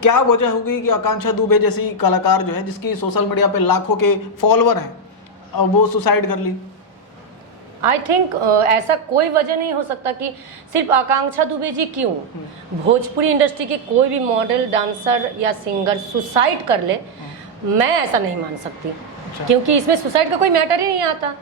क्या वजह होगी कि आकांक्षा दुबे जैसी कलाकार जो है, जिसकी सोशल मीडिया पे लाखों के फॉलोअर हैं, वो सुसाइड कर ली? आई थिंक ऐसा कोई वजह नहीं हो सकता कि सिर्फ आकांक्षा दुबे जी क्यों, भोजपुरी इंडस्ट्री के कोई भी मॉडल, डांसर या सिंगर सुसाइड कर ले, मैं ऐसा नहीं मान सकती। क्योंकि इसमें सुसाइड का कोई मैटर ही नहीं आता।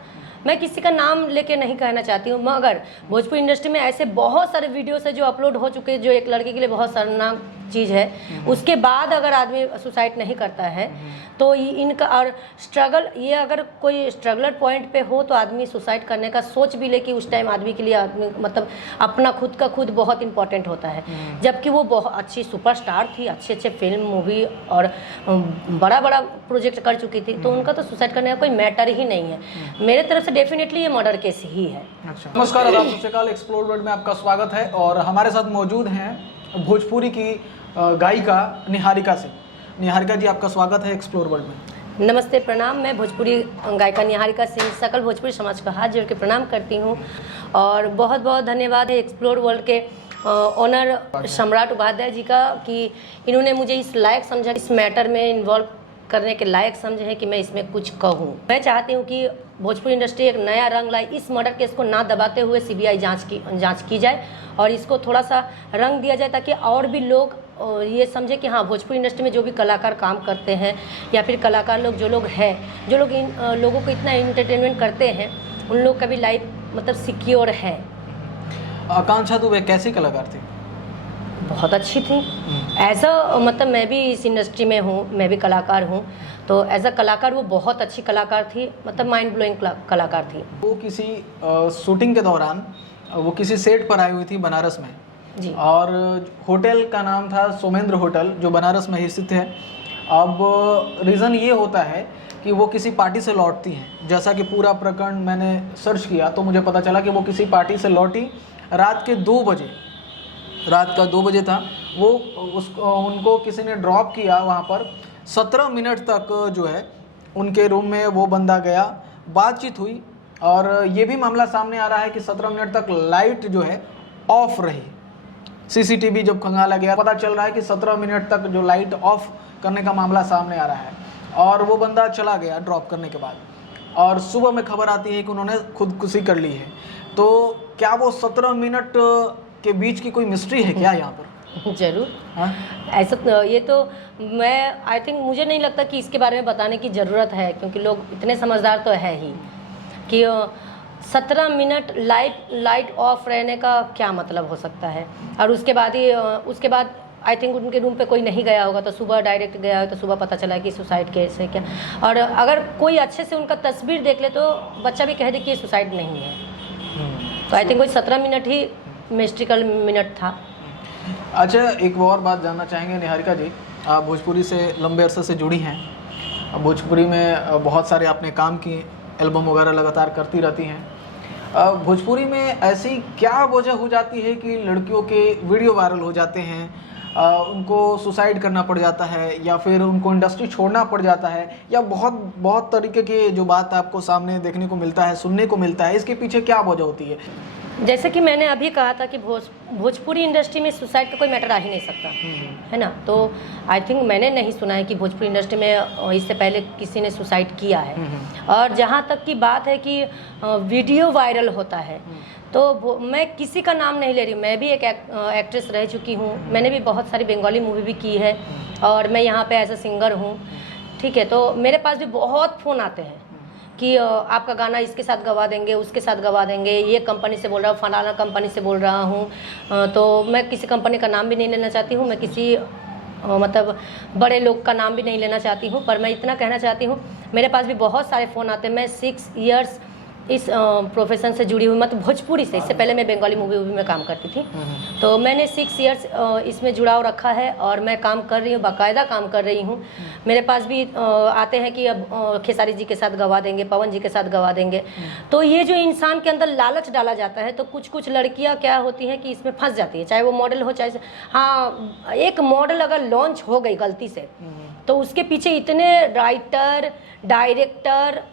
मैं किसी का नाम लेके नहीं कहना चाहती हूँ, मगर भोजपुरी इंडस्ट्री में ऐसे बहुत सारे वीडियोस है जो अपलोड हो चुके हैं, जो एक लड़के के लिए बहुत शर्मनाक चीज़ है। उसके बाद अगर आदमी सुसाइड नहीं करता है तो इनका और स्ट्रगल, ये अगर कोई स्ट्रगलर पॉइंट पे हो तो आदमी सुसाइड करने का सोच भी ले कि उस टाइम आदमी के लिए आदमी मतलब अपना खुद का खुद बहुत इंपॉर्टेंट होता है। जबकि वो बहुत अच्छी सुपरस्टार थी, अच्छे अच्छे फिल्म, मूवी और बड़ा बड़ा प्रोजेक्ट कर चुकी थी, तो उनका तो सुसाइड करने का कोई मैटर ही नहीं है। मेरे तरफ से डेफिनेटली ये मर्डर केस ही है। अच्छा, नमस्कार, आदाब, सत श्री अकाल। एक्सप्लोर वर्ल्ड में आपका स्वागत है और हमारे साथ मौजूद हैं भोजपुरी की गायिका निहारिका सिंह। निहारिका जी, आपका स्वागत है एक्सप्लोर वर्ल्ड में। नमस्ते, प्रणाम। मैं भोजपुरी गायिका निहारिका सिंह सकल भोजपुरी समाज का हाथ जोड़ के प्रणाम करती हूँ और बहुत बहुत धन्यवाद है एक्सप्लोर वर्ल्ड के ओनर सम्राट उपाध्याय जी का कि इन्होंने मुझे इस लायक समझा, इस मैटर में इन्वॉल्व करने के लायक समझे हैं कि मैं इसमें कुछ कहूँ। मैं चाहती हूँ कि भोजपुरी इंडस्ट्री एक नया रंग लाए, इस मर्डर केस को ना दबाते हुए सीबीआई जांच की जाए और इसको थोड़ा सा रंग दिया जाए ताकि और भी लोग ये समझे कि हाँ, भोजपुरी इंडस्ट्री में जो भी कलाकार काम करते हैं या फिर कलाकार लोग जो लोग हैं, जो लोग इन लोगों को इतना एंटरटेनमेंट करते हैं, उन लोग का भी लाइफ मतलब सिक्योर है। आकांक्षा दुबे कैसी कलाकार थी? बहुत अच्छी थी। एज अ मतलब मैं भी इस इंडस्ट्री में हूँ, मैं भी कलाकार हूँ, तो एज अ कलाकार वो बहुत अच्छी कलाकार थी, मतलब माइंड ब्लोइंग कलाकार थी। वो किसी शूटिंग के दौरान वो किसी सेट पर आई हुई थी बनारस में जी। और होटल का नाम था सोमेंद्र होटल, जो बनारस में ही स्थित है। अब रीज़न ये होता है कि वो किसी पार्टी से लौटती हैं। जैसा कि पूरा प्रकरण मैंने सर्च किया तो मुझे पता चला कि वो किसी पार्टी से लौटी रात का 2 बजे था। वो उनको किसी ने ड्रॉप किया वहाँ पर। 17 मिनट तक जो है उनके रूम में वो बंदा गया, बातचीत हुई और ये भी मामला सामने आ रहा है कि 17 मिनट तक लाइट जो है ऑफ रही। सीसीटीवी जब खंगाला गया पता चल रहा है कि 17 मिनट तक जो लाइट ऑफ करने का मामला सामने आ रहा है और वो बंदा चला गया ड्रॉप करने के बाद, और सुबह में खबर आती है कि उन्होंने खुदकुशी कर ली है। तो क्या वो 17 मिनट के बीच की कोई मिस्ट्री है क्या यहाँ पर? जरूर। हाँ? ऐसा ये तो मैं आई थिंक मुझे नहीं लगता कि इसके बारे में बताने की ज़रूरत है, क्योंकि लोग इतने समझदार तो है ही कि 17 मिनट लाइट ऑफ रहने का क्या मतलब हो सकता है। और उसके बाद आई थिंक उनके रूम पे कोई नहीं गया होगा, तो सुबह डायरेक्ट गया हो तो सुबह पता चला कि सुसाइड केस है क्या। और अगर कोई अच्छे से उनका तस्वीर देख ले तो बच्चा भी कह दे कि ये सुसाइड नहीं है। तो आई थिंक कोई 17 मिनट ही मिस्ट्रिकल मिनट था। अच्छा, एक और बात जानना चाहेंगे निहारिका जी, आप भोजपुरी से लंबे अरसे से जुड़ी हैं। भोजपुरी में बहुत सारे आपने काम किए, एल्बम वगैरह लगातार करती रहती हैं। भोजपुरी में ऐसी क्या वजह हो जाती है कि लड़कियों के वीडियो वायरल हो जाते हैं, उनको सुसाइड करना पड़ जाता है या फिर उनको इंडस्ट्री छोड़ना पड़ जाता है, या बहुत तरीके की जो बात आपको सामने देखने को मिलता है, सुनने को मिलता है, इसके पीछे क्या वजह होती है? जैसे कि मैंने अभी कहा था कि भोजपुरी इंडस्ट्री में सुसाइड का कोई मैटर आ ही नहीं सकता है ना। तो आई थिंक मैंने नहीं सुना है कि भोजपुरी इंडस्ट्री में इससे पहले किसी ने सुसाइड किया है। और जहाँ तक की बात है कि वीडियो वायरल होता है, तो मैं किसी का नाम नहीं ले रही हूँ। मैं भी एक एक्ट्रेस रह चुकी हूँ, मैंने भी बहुत सारी बंगाली मूवी भी की है और मैं यहाँ पे एज अ सिंगर हूँ, ठीक है। तो मेरे पास भी बहुत फ़ोन आते हैं कि आपका गाना इसके साथ गवा देंगे, उसके साथ गवा देंगे, ये कंपनी से बोल रहा हूँ, फलाना कंपनी से बोल रहा हूँ। तो मैं किसी कंपनी का नाम भी नहीं लेना चाहती हूँ, मैं किसी मतलब बड़े लोग का नाम भी नहीं लेना चाहती हूँ, पर मैं इतना कहना चाहती हूँ मेरे पास भी बहुत सारे फ़ोन आते हैं। मैं 6 इयर्स इस प्रोफेशन से जुड़ी हुई, मतलब भोजपुरी से। इससे पहले मैं बंगाली मूवी में काम करती थी, तो मैंने 6 इयर्स इसमें जुड़ाव रखा है और मैं काम कर रही हूँ, बाकायदा काम कर रही हूँ। मेरे पास भी आते हैं कि अब खेसारी जी के साथ गवा देंगे, पवन जी के साथ गवा देंगे। तो ये जो इंसान के अंदर लालच डाला जाता है, तो कुछ लड़कियाँ क्या होती हैं कि इसमें फंस जाती है, चाहे वो मॉडल हो चाहे हाँ, एक मॉडल अगर लॉन्च हो गई गलती से तो उसके पीछे इतने राइटर, डायरेक्टर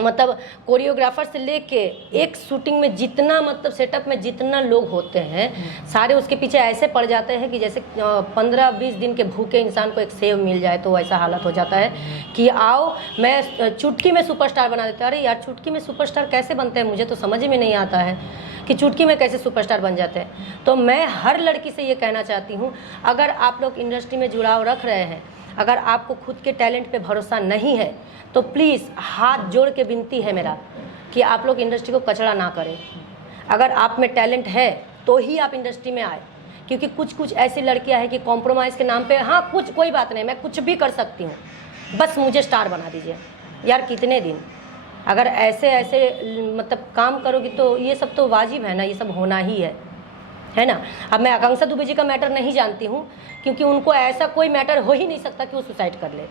मतलब कोरियोग्राफर से लेके एक शूटिंग में जितना मतलब सेटअप में जितना लोग होते हैं सारे उसके पीछे ऐसे पड़ जाते हैं कि जैसे 15-20 दिन के भूखे इंसान को एक सेव मिल जाए तो ऐसा हालत हो जाता है कि आओ मैं चुटकी में सुपरस्टार बना देता हूँ। अरे यार चुटकी में सुपरस्टार कैसे बनते हैं, मुझे तो समझ में नहीं आता है कि चुटकी में कैसे सुपरस्टार बन जाते हैं। तो मैं हर लड़की से ये कहना चाहती हूँ, अगर आप लोग इंडस्ट्री में जुड़ाव रख रहे हैं, अगर आपको खुद के टैलेंट पे भरोसा नहीं है तो प्लीज़ हाथ जोड़ के विनती है मेरा कि आप लोग इंडस्ट्री को कचरा ना करें। अगर आप में टैलेंट है तो ही आप इंडस्ट्री में आए, क्योंकि कुछ ऐसी लड़कियां हैं कि कॉम्प्रोमाइज़ के नाम पे हाँ कुछ कोई बात नहीं, मैं कुछ भी कर सकती हूँ, बस मुझे स्टार बना दीजिए। यार कितने दिन अगर ऐसे मतलब काम करोगी तो ये सब तो वाजिब है ना, ये सब होना ही है ना। अब मैं आकांक्षा दुबे जी का मैटर नहीं जानती हूँ, क्योंकि उनको ऐसा कोई मैटर हो ही नहीं सकता कि वो सुसाइड कर ले।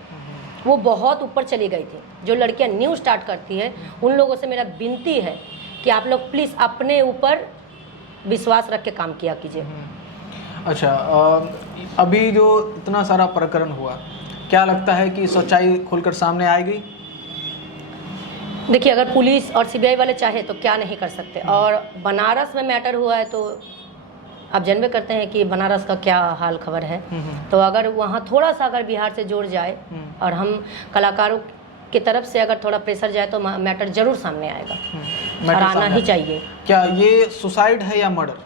वो बहुत ऊपर चली गई थी। जो लड़कियाँ न्यू स्टार्ट करती है उन लोगों से मेरा विनती है कि आप लोग प्लीज़ अपने ऊपर विश्वास रख के काम किया कीजिए। अच्छा, अभी जो इतना सारा प्रकरण हुआ, क्या लगता है कि सच्चाई खुलकर सामने आएगी? देखिए, अगर पुलिस और सीबीआई वाले चाहे तो क्या नहीं कर सकते। और बनारस में मैटर हुआ है तो आप जानबे करते हैं कि बनारस का क्या हाल खबर है। तो अगर वहाँ थोड़ा सा अगर बिहार से जोड़ जाए और हम कलाकारों की तरफ से अगर थोड़ा प्रेशर जाए तो मैटर जरूर सामने आएगा और आना ही चाहिए। क्या ये सुसाइड है या मर्डर?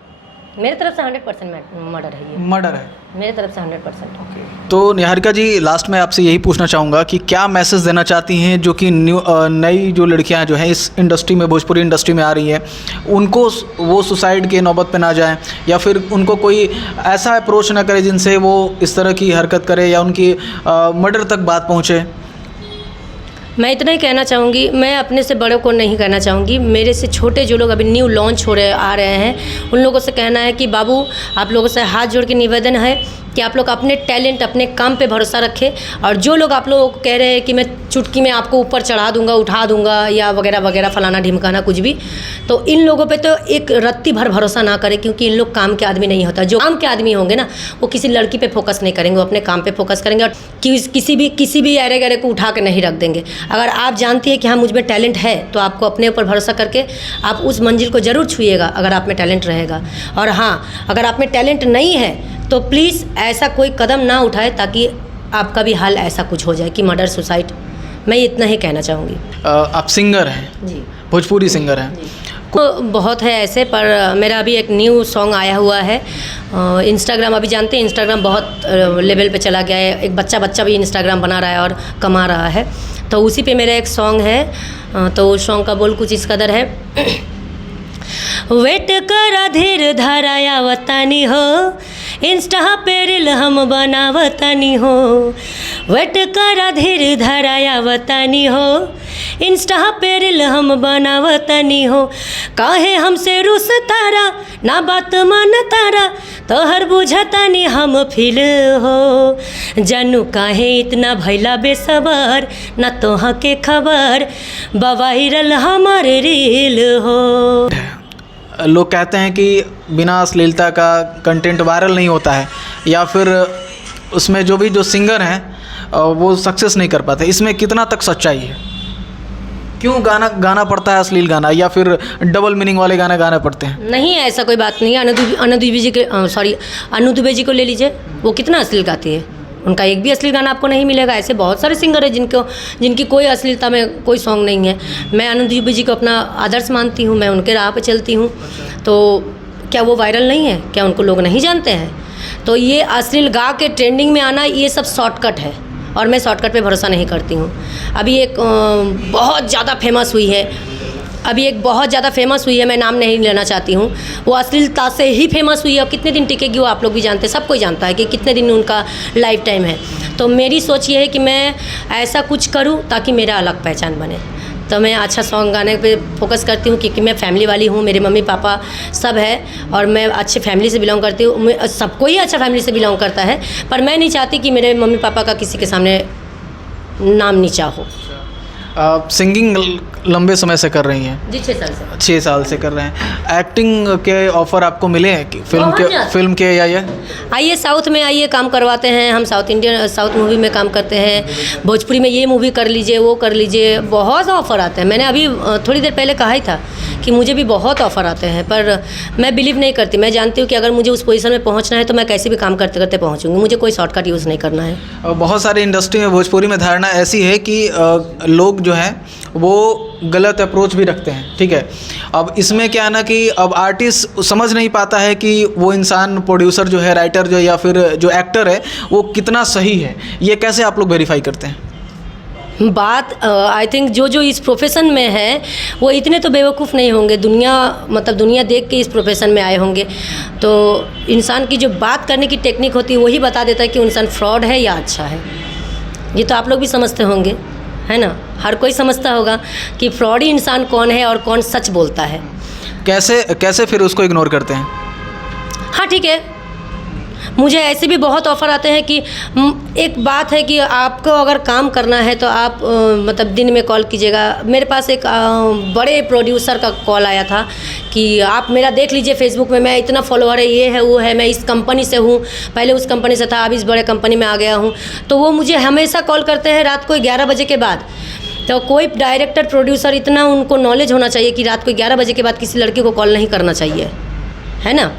मेरी तरफ से 100% मर्डर है। ये मर्डर है मेरी तरफ से 100%। तो निहारिका जी, लास्ट में आपसे यही पूछना चाहूँगा कि क्या मैसेज देना चाहती हैं जो कि नई जो लड़कियां जो हैं इस इंडस्ट्री में, भोजपुरी इंडस्ट्री में आ रही हैं, उनको वो सुसाइड के नौबत पे ना जाएं, या फिर उनको कोई ऐसा अप्रोच ना करे जिनसे वो इस तरह की हरकत करे या उनकी मर्डर तक बात पहुँचे? मैं इतना ही कहना चाहूँगी, मैं अपने से बड़ों को नहीं कहना चाहूँगी, मेरे से छोटे जो लोग अभी न्यू लॉन्च आ रहे हैं उन लोगों से कहना है कि बाबू, आप लोगों से हाथ जोड़ के निवेदन है कि आप लोग अपने टैलेंट, अपने काम पे भरोसा रखें। और जो लोग आप लोगों को कह रहे हैं कि मैं चुटकी में आपको ऊपर चढ़ा दूंगा, उठा दूंगा या वगैरह वगैरह, फलाना ढिमकाना कुछ भी, तो इन लोगों पे तो एक रत्ती भर भरोसा ना करें, क्योंकि इन लोग काम के आदमी नहीं होता। जो काम के आदमी होंगे ना, वो किसी लड़की पे फोकस नहीं करेंगे, वो अपने काम पे फोकस करेंगे और किसी भी अरे गरे को उठा के नहीं रख देंगे। अगर आप जानती है कि हाँ मुझ में टैलेंट है तो आपको अपने ऊपर भरोसा करके आप उस मंजिल को ज़रूर छुइएगा अगर आप में टैलेंट रहेगा। और हाँ, अगर आप में टैलेंट नहीं है तो प्लीज़ ऐसा कोई कदम ना उठाए ताकि आपका भी हाल ऐसा कुछ हो जाए कि मर्डर, सुसाइड। मैं इतना ही कहना चाहूँगी। आप सिंगर हैं जी, भोजपुरी सिंगर हैं? तो बहुत है ऐसे, पर मेरा अभी एक न्यू सॉन्ग आया हुआ है। इंस्टाग्राम, अभी जानते हैं इंस्टाग्राम बहुत लेवल पे चला गया है। एक बच्चा भी इंस्टाग्राम बना रहा है और कमा रहा है, तो उसी पे मेरा एक सॉन्ग है। तो उस सॉन्ग का बोल कुछ इस कदर है। वेट करा धीर धराया वतानी हो, इंस्टा पे रील हम बनावतानी हो। वेट करा धीर धराया वतानी हो, इंस्टा पे रील हम बनावतानी हो। काहे हमसे रुस तारा, ना बात मन तारा, तोहर बुझतानी हम फील हो। जानू काहे इतना भैला बेसबर, ना तोह के खबर, बवायरल हमार रील हो। लोग कहते हैं कि बिना अश्लीलता का कंटेंट वायरल नहीं होता है, या फिर उसमें जो सिंगर हैं वो सक्सेस नहीं कर पाते। इसमें कितना तक सच्चाई है? क्यों गाना पड़ता है अश्लील गाना, या फिर डबल मीनिंग वाले गाने गाने पड़ते हैं? नहीं, ऐसा कोई बात नहीं है। अनु दुबे जी को ले लीजिए, वो कितना अश्लील गाती है, उनका एक भी अश्लील गाना आपको नहीं मिलेगा। ऐसे बहुत सारे सिंगर हैं जिनकी कोई अश्लीलता में कोई सॉन्ग नहीं है। मैं अनु दुबे जी को अपना आदर्श मानती हूँ, मैं उनके राह पे चलती हूँ। तो क्या वो वायरल नहीं है? क्या उनको लोग नहीं जानते हैं? तो ये अश्लील गा के ट्रेंडिंग में आना, ये सब शॉर्टकट है और मैं शॉर्टकट पे भरोसा नहीं करती हूँ। अभी एक बहुत ज़्यादा फेमस हुई है, मैं नाम नहीं लेना चाहती हूँ। वो अश्लीलता से ही फेमस हुई है, और कितने दिन टिकेगी वो आप लोग भी जानते हैं, सब कोई जानता है कि कितने दिन उनका लाइफ टाइम है। तो मेरी सोच ये है कि मैं ऐसा कुछ करूँ ताकि मेरा अलग पहचान बने। तो मैं अच्छा सॉन्ग गाने पे फोकस करती हूँ, क्योंकि मैं फैमिली वाली हूँ, मेरे मम्मी पापा सब है और मैं अच्छे फैमिली से बिलोंग करती हूँ। सबको ही अच्छा फैमिली से बिलोंग करता है, पर मैं नहीं चाहती कि मेरे मम्मी पापा का किसी के सामने नाम नीचा हो। आप सिंगिंग लंबे समय से कर रही हैं? जी 6 साल से। 6 साल से कर रहे हैं। एक्टिंग के ऑफर आपको मिले हैं कि फिल्म के या ये? आइए साउथ में आइए, काम करवाते हैं हम। साउथ मूवी में काम करते हैं। भोजपुरी में ये मूवी कर लीजिए, वो कर लीजिए, बहुत ऑफ़र आते हैं। मैंने अभी थोड़ी देर पहले कहा ही था कि मुझे भी बहुत ऑफ़र आते हैं, पर मैं बिलीव नहीं करती। मैं जानती हूँ कि अगर मुझे उस पोजीशन में पहुँचना है तो मैं कैसे भी काम करते करते पहुँचूँगी। मुझे कोई शॉर्टकट यूज़ नहीं करना है। बहुत सारी इंडस्ट्री में, भोजपुरी में धारणा ऐसी है कि लोग जो हैं वो गलत अप्रोच भी रखते हैं, ठीक है। अब इसमें क्या है ना कि अब आर्टिस्ट समझ नहीं पाता है कि वो इंसान, प्रोड्यूसर जो है, राइटर जो है, या फिर जो एक्टर है, वो कितना सही है। ये कैसे आप लोग वेरीफाई करते हैं? बात आई थिंक जो इस प्रोफेशन में है वो इतने तो बेवकूफ़ नहीं होंगे। दुनिया देख के इस प्रोफेशन में आए होंगे, तो इंसान की जो बात करने की टेक्निक होती है वही बता देता है कि इंसान फ्रॉड है या अच्छा है। ये तो आप लोग भी समझते होंगे, है ना। हर कोई समझता होगा कि फ्रॉडी इंसान कौन है और कौन सच बोलता है। कैसे फिर उसको इग्नोर करते हैं? हाँ ठीक है, मुझे ऐसे भी बहुत ऑफ़र आते हैं कि एक बात है कि आपको अगर काम करना है तो आप मतलब दिन में कॉल कीजिएगा। मेरे पास एक बड़े प्रोड्यूसर का कॉल आया था कि आप मेरा देख लीजिए फेसबुक में, मैं इतना फॉलोअर है, ये है वो है, मैं इस कंपनी से हूँ, पहले उस कंपनी से था, अब इस बड़े कंपनी में आ गया हूँ। तो वो मुझे हमेशा कॉल करते हैं रात को 11 बजे के बाद। तो कोई डायरेक्टर, प्रोड्यूसर, इतना उनको नॉलेज होना चाहिए कि रात को 11 बजे के बाद किसी लड़के को कॉल नहीं करना चाहिए, है ना।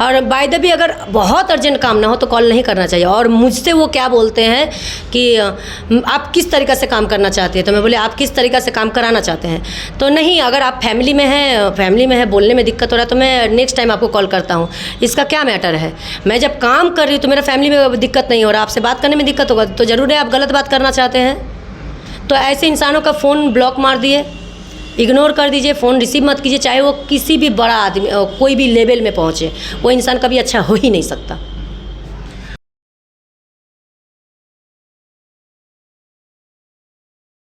और बाय द वे अगर बहुत अर्जेंट काम ना हो तो कॉल नहीं करना चाहिए। और मुझसे वो क्या बोलते हैं कि आप किस तरीक़े से काम करना चाहते हैं, तो मैं बोले आप किस तरीक़े से काम कराना चाहते हैं। तो नहीं, अगर आप फैमिली में हैं, बोलने में दिक्कत हो रहा है तो मैं नेक्स्ट टाइम आपको कॉल करता हूँ। इसका क्या मैटर है, मैं जब काम कर रही हूँ तो मेरा फैमिली में दिक्कत नहीं हो रहा, आपसे बात करने में दिक्कत होगा तो ज़रूर है आप गलत बात करना चाहते हैं। तो ऐसे इंसानों का फ़ोन ब्लॉक मार दिए, इग्नोर कर दीजिए, फ़ोन रिसीव मत कीजिए, चाहे वो किसी भी बड़ा आदमी, कोई भी लेवल में पहुँचे, वो इंसान कभी अच्छा हो ही नहीं सकता।